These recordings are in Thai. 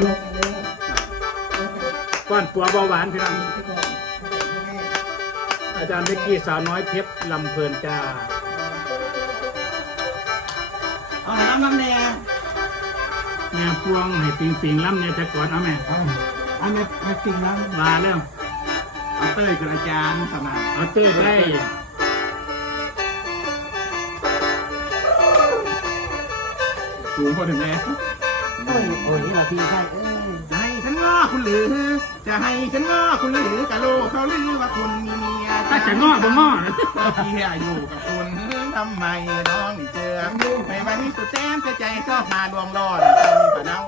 รวมกันเลยก้อนปัวเบาหวานพี่น้องอาจารย์เบกกี้สาวน้อยเพชรลำเพลินจ้าเอาน้ำน้ำแน่แม่พวงให้ปิงปิงๆล่ำเนี่ยจะก่อนเอาแม่เอาอันนี้ไม่จริงนะมาแล้วเอาเต้ยกับอาจารย์สมาเอาเต้ยได้สูงพอถึงแม่ โอ้ยโอ้ยนี่เราพี่ใช่เอ้ยจะให้ฉันง้อคุณหรือ จะให้ฉันง้อคุณหรือกะโลกเขาลือว่าคุณมีเมียถ้าจะง้อบ่ง้อนะ ก็พี่อยู่กับคุณทำไมน้องนี่เจอไม่วันนี้สุดแสนจะใจชอบมาดวงร้อนผาเนา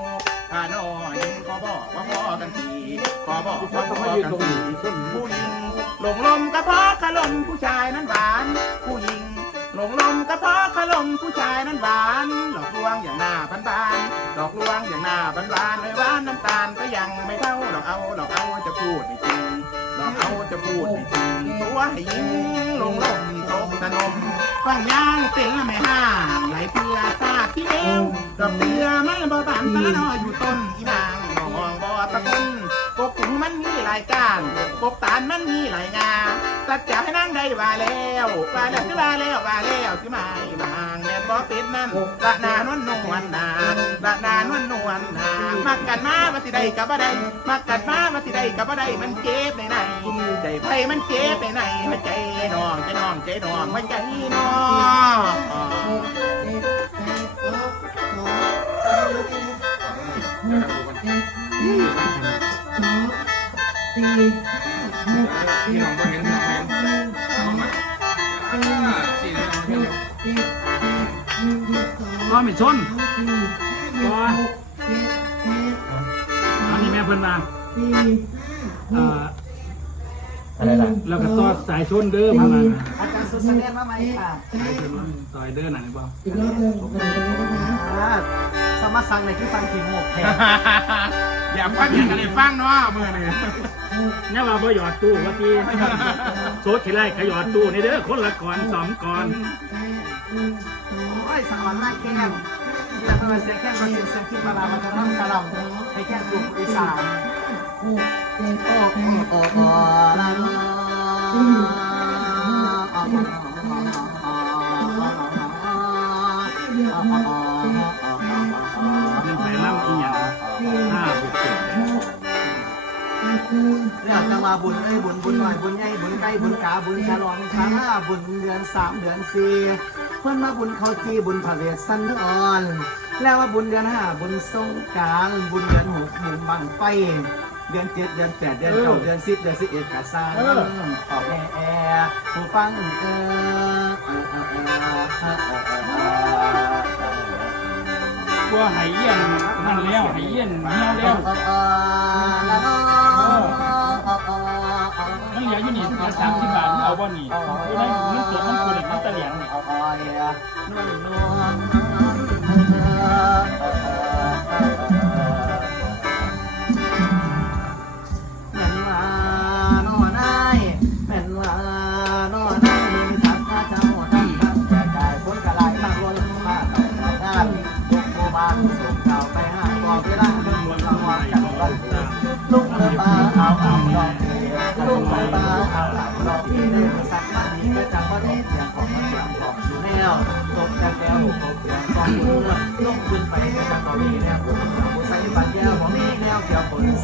ผาน้อยขอบอกว่าพ่อกันทีขอบอกว่าพ่อกันทีผู้หญิงหลงลมก็เพราะขลมผู้ชายนั้นหวานผู้หญิงหล งลมก็เพราะขลมผู้ชายนั้นหวาน หลอกลวงอย่างหน้าพันบานหลอกลวงอย่างหน้าบานบานเลยหวานน้ำตาลก็ยังไม่เท่าหลอกเอาหลอกเอาจะพูดไม่จริงหลอกเอาจะพูดไม่จริงตัวให้ยิงลงลมตกตะนมฟังย่างเต็นละไม่ห้างไหลเพื่อซาที่เอวดอกเตือมันบ่บานตะละนออยู่ต้นอีนาายก้านกกตาลมันมีหลายงาสัจจะให้นั่งได้ว่าแล้วว่าแล้วคือว่าแล้วว่าแล้วที่มาอีนางแม่บ่ติดนั่นละนานวลนวลนาละนานวลนวลนามักกันมาว่าสิได้กับบ่ได้มักกันมาว่าสิได้กับบ่ได้มันเจ็บในในใจไผมันเจ็บในในหัวใจน้องใจน้องใจน้องหัวใจน้อง สี่พี่น้องก็เห็นพี่น้องเห็นเอามาสี่น้องเห็นง้อไม่ชนก็อันนี้แม่เพิ่นมาอ่ออะไรล่ะแล้วก็ต่อสายชนเด้อมามา อาจารย์สุดแสดงมาไหมค่ะสายชนมันต่อยเด้อหน่อยบ่อีกรอบหนึ่งมางนี้นะคะอ่าสมาสั่งในที่ฟังทีมหกแทนอยากฟังอย่างไรฟังเนาะเมื่อนี้เนี่ยว่าบ่หยอดตู้ว่าที่โซดขี้ไล่ขยอดตู้นี่เด้อคนละก่อนสองก่อนโอ้ยสอนไล่แข้งที่เราเป็นเสียงแข้งเราเสียงเสียงคิดมาลามาจะทำกระลำให้แข้งกลุ่มอีสานหกเจ็ดแปดโอ้โอ้ มันไปล่ำอีหยังห้าหกเจ็ดแปดเนี่ยจะมาบุญเอ้ยบุญบุญหน่อยบุญใหญ่บุญใกล้บุญกาบุญฉลองช้าบุญเดือนสามเดือนสี่เพื่อนมาบุญเขาจีบุญพระเวสสันดรแล้วว่าบุญเดือนห้าบุญสงกานต์บุญเดือนหกบุญบังไฟ เดือนเจ็ดเดือนแปดเดือนเก้าเดือนสิบเดือนสิบเอ็ดกาซาขอบแม่แอร์ผู้ฟังเออเออเออเออเออเออตัวไหเยี่ยนนั่นแล้วไหเยี่ยนเหี่ยวแล้วมันเหลืออยู่นี่เหลือสามสิบบาทเอาบ่นี่อยู่ได้มันสดมันคุณมันตะเหลียงนี่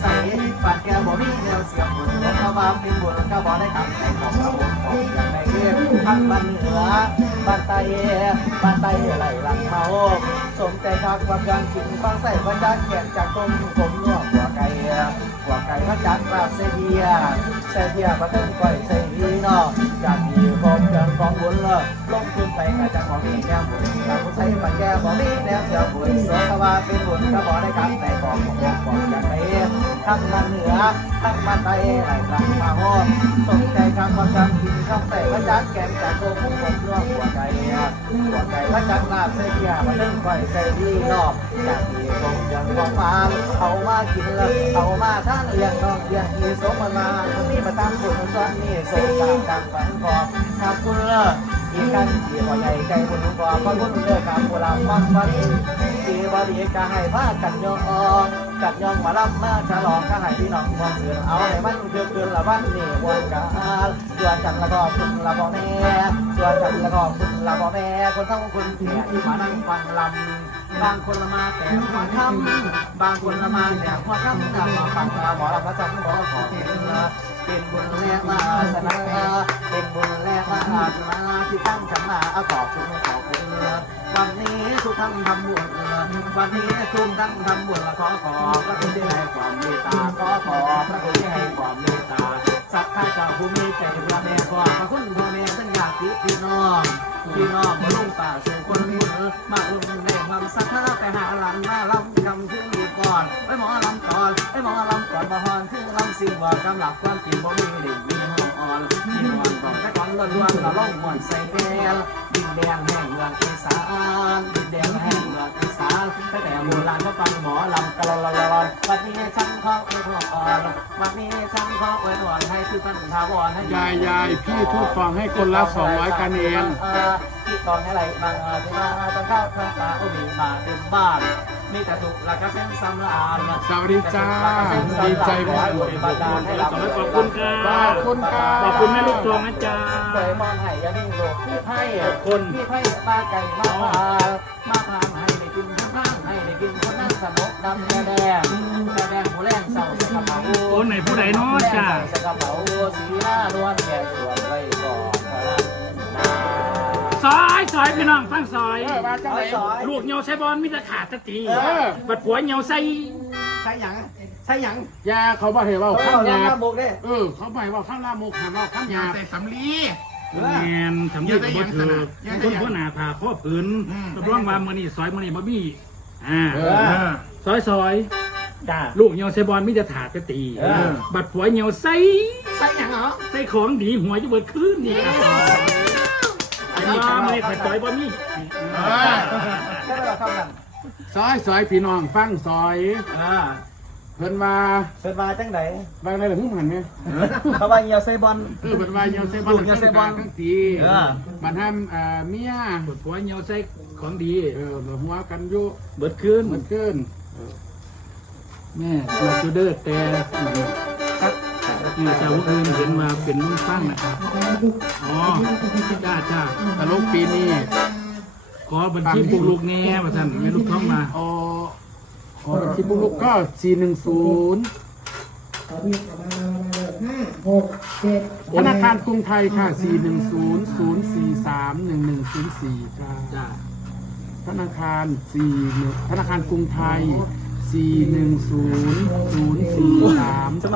ใส่ปันแก้วบ่มีแนวเสียผลแล้วก็ว่าเป็นบุญก็บ่ได้ทำในของเราของอย่างในเรื่องทั้งบ้านเหนือบ้านใต้บ้านใต้ไหลหลังเขาสมใจคักความยังกินฟังใส่บรรดาเขียนจากต้มกลมนัวหัวไก่หัวไก่พระจันทร์ราเซเบียเซเบียพระต้นก้อยเซรีนอจากมีครบเกินกองบุญเลยลงทุนไปกะจากของมีแนวบุญเราใช้ปัญญาบ่มีแนวเดียวบุญสวว่าเป็นบุญก็บ่ได้กันในกองของวงกองจากไหน ทั้งมันเหนือทั้งมันใต้ไหลหลังมาห้อมสมใจคักความยังกินข้าวใส่พระจันทร์แกงจากโกมุกกลมนัวหัวไก่หัวไก่พระจันทร์ราเซเบียพระต้นก้อยเซรีนอจากมีครบเกินกองฟางเอามากินเลยเอามาท่านเลี้ยงน้องเลี้ยงอีสมมันาคนนี้มาตามบุญซ้อนนี่สมการการฝันกอบขอบคุณเลยอีกันที่พ่อใหญ่ใจบุญกว่าพ่อบุญเด้อกับผู้ลาฟังฟันดีว่าดีก็ให้พากันยอม กัดยองมาล่ำมาฉลองข้าให้พี่น้องมองเสือเอาให้มันคือคืนละวันนี่วันกันตัวฉันละก็คุณละพ่อแม่ตัวฉันละก็คุณละพ่อแม่คนเท่าคนแก่ที่มานั่งฟังลำบางคนละมาแต่หัวค่ำบางคนละมาแต่หัวค่ำจะมาฟังหมอลำพระจันทร์ขอขอเป็นเป็นบุญแรกมาสนาเป็นบุญแรกมาอาสนาที่ตั้งฉันมาขอบคุณขอบคุณวันนี้ทุกท่านทำบุญวันนี้ทุกท่านทำบุญขอขอพระคุณที่ให้ความเมตตาขอขอพระคุณที่ให้ความเมตตาสักข้าเจ้าผู้มีใจพระแม่ขอพระคุณพ่อแม่ทั้งญาติพี่น้องพี่น้องมาลุงป่าสู่คนบุญมาอุ่นในความสักกาไปหาหลังมาลำคำขึ้นอีก่อนไปหมอลำก่อนไปหมอลำก่อนมาฮอนคือ ลำสิ่งว่ากำลับความจริงบ่มีเด็กมีห้องอ่อนมีนอนก่อนแต่ก่อนล้วนๆเราล่องม่วนใส่แก้วดินแดงแห่งเมืองอีสานดินแดงแห่งเมืองอีสานตั้งแต่โบราณเขาฟังหมอลำกะลอนละลอนวันนี้ฉันขออวยพรวันนี้ฉันขออวยพรให้ทุกท่านทาวรให้ยายยายพี่ทูบฟองให้คนละ200คะแนนที่ตอนให้ไรมาที่มาตั้งข้าวข้าวปลาโอมีมาเต็มบ้าน มีแต่สุกแล้วก็เส้นซ้ำละอานสวัสดีจ้าดีใจมากบุญบาดาลให้เราขอบคุณค่ะขอบคุณค่ะขอบคุณแม่ลูกทองนะจ๊ะเคยมองให้ยานิ่งโลกพี่ไพ่คนพี่ไพ่ปลาไก่มาพามาพามให้ได้กินข้างข้างให้ได้กินคนนั้นสนุกดำแดงแดงแดงหูแรงเศร้าใส่กระเป๋าโอนไหนผู้ใดเนาะจ้าใส่กระเป๋าสีหน้าล้วนแก่สวยไว้ก่อนนะซ อยซอยพี่น้องฟังซอยเออมาจังไหนสอยลูกเหนียวใส่บอลมิตรขาดตะตีเออบัดผัวเหนียวใส่ใช่หยังใช่หยังยาเขาบอกเห็นว่าเขาข้าเอามยาหน้าบุกเด้เออ เขาบอกว่าข้ามลาโมกหาว่าข้ามอยายาแต่สำลีแมนทำดีกับบ่ถือคนพ่อหน้าผาพ่อผืนรับรองว่ามื้อนี้ซอยมื้อนี้บ่มีอ่าเอเอออซอยซอยจ้าลูกเหนียวใส่บอลมิตรขาดตะตีเออบัดผัวเหนียวใส่ใช่หยังเหรอใส่ของดีหัวจะเบิดคืนนี่ อันนี้ข้าไม่ได้ขัดจอยบ่มีเออใช่ไหมล่ะครับนั่นซอยซอยพี่น้องฟังซอยอ่าเพิ่นว่าเป็นมาจังไหนบางอะไรหรือหันไหมเพราะว่าเหี่ยวใส่บอลเออเพิ่นว่าเยาเซบอลลูกเยาเซบอลทั้งปีเออมันทำเอ่อเมียบัดผัวเหนียวใส่ของดีเออหัวกันอยู่เบิดคืนเหมือนเกินแม่เราจะเด้อแต่ ที่ชาวอื่นเห็นมาเป็นนุ่งสร้างนะครับ อ๋อจ้าจ้าตลกปีนี้ขอบัญชีปลูกลูกแง่มาท่านไม่ลูกท้องมาอ๋อขอที่บุกลุกก็สี่หนึ่งศูนย์หกเจ็ดธนาคารกรุงไทยค่ะ 410 043 1104ค่ะจ้าธนาคาร4ธนาคารกรุงไทย 410 043